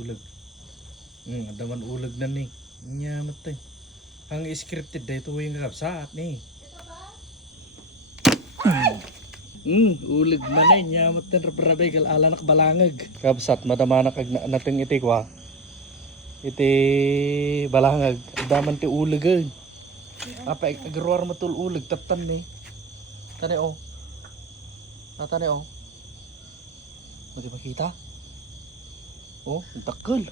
ulag. Adaman ulag na ni. Nya matay. Ang scripted dito yung kakapsat ni. Ulag man eh. Nya matay rabrabay kal ala balangag. Kapsat madamana kag nating iti kwa. Iti balangag. Adaman ti ulag eh. Apa agruar matul ulag tatan ni. Tani oh. Tani oh. Mati makita? Oh, ang takal.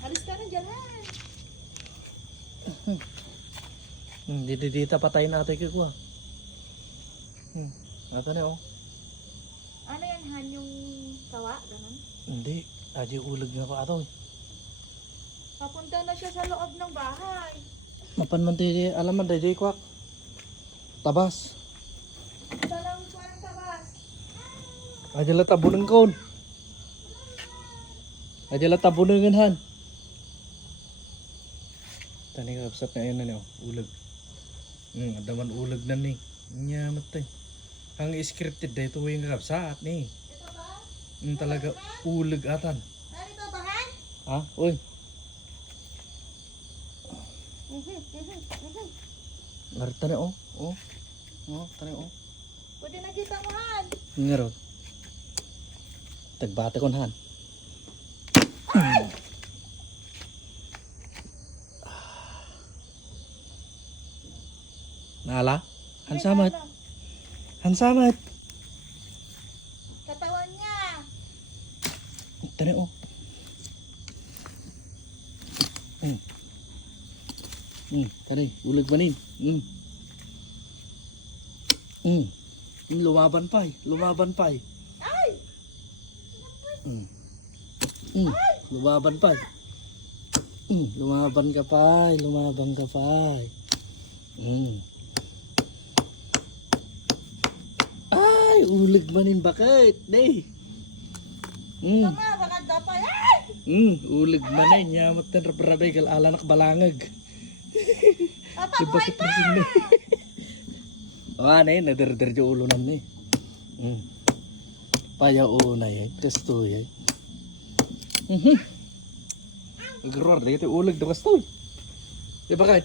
Alis ka na dyan, ha? Dito patayin natin ko. Ito na oh. Ano yan, Han? Yung kawa? Ganun? Hindi. Adi ulag na ko ato. Papunta na siya sa loob ng bahay. Mapan man tayo, alam man tayo kwak. Tabas. Salang parang tabas. Adi la tabunan kon. Adi la tabunan han. Tani ka kapsat na yan na oh. Ulag. Adaman ulag na ni. Nya matay. Ang scripted dito yung kakapsat ni. Ito ba? Talaga ulag atan. Narito ba, Han? Ha? Uy. Ngarita na oh. Oh. Oh, tani oh. Pwede nakita mo, Han. Ngaro. Tagbate kon han. Nala? Han samat. Ano? Han samat. Katawan niya. Tani oh. Tani, ulag manin. Lumaban pa eh. Lumaban pa eh. Ay! Lumaban pa eh. Lumaban ka pa eh. Lumaban ka pa eh. Ay, ulag manin bakit? Day. Ito nga, baka dapay. Ay! Ulag manin. Yamat na rabrabay kal ala balangag. Papa, buhay pa! Wala eh, nadarder yung ulo namin eh. Paya una yan, kasto yan. Nagruar na ito ulag na kasto. Di ba kahit?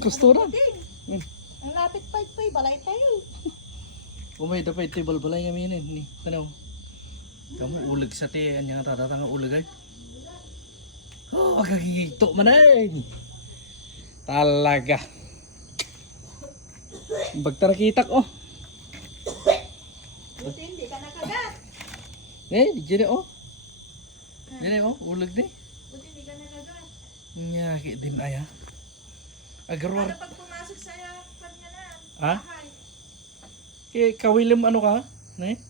Kasto na. Ang lapit pa ito, balay tayo. Umay dapat ito balbalay ngamin eh. Tanaw. Kamu ulag sa ti, anya nga tatatang ulag ay. Oh, kakikito man eh. Talaga. Bagtarakitak oh. Buti hindi ka nakagat. Di dyan oh. Dyan oh, ulag di. Buti hindi ka nakagat. Nyaki din ay ha. Agarwar. Ano pag pumasok sa kanya na? Ha? Bahay. Kaya kawilim ano ka? Ne?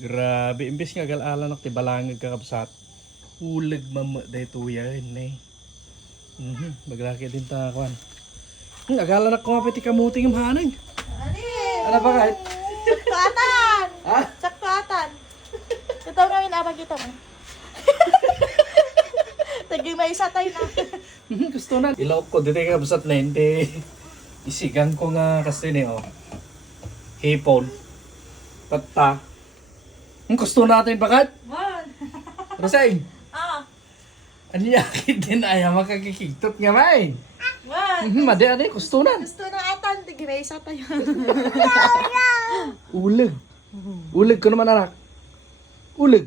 Grabe, imbes nga galala nak ti balangag kakabsat. Ulag mama dito yan ne. Maglaki din ta kwan. Agala na ko mapiti kamuting yung hanay. Ano ba kahit? Saktatan! Ha? Saktatan! Ito nga yung nakakita mo. Taging may isa tayo na. Gusto na. Ilaw ko dito kakabsat na hindi. Isigang ko nga kasi ni oh. Hipon. Tata. Gusto natin bakit? Man! Rosay. Ah! Ano yakit din ay makakikiktot nga may. Man! Madi gusto na. Gusto na atan, taging may isa tayo. Ulag. Ulag ko naman anak. Ulag.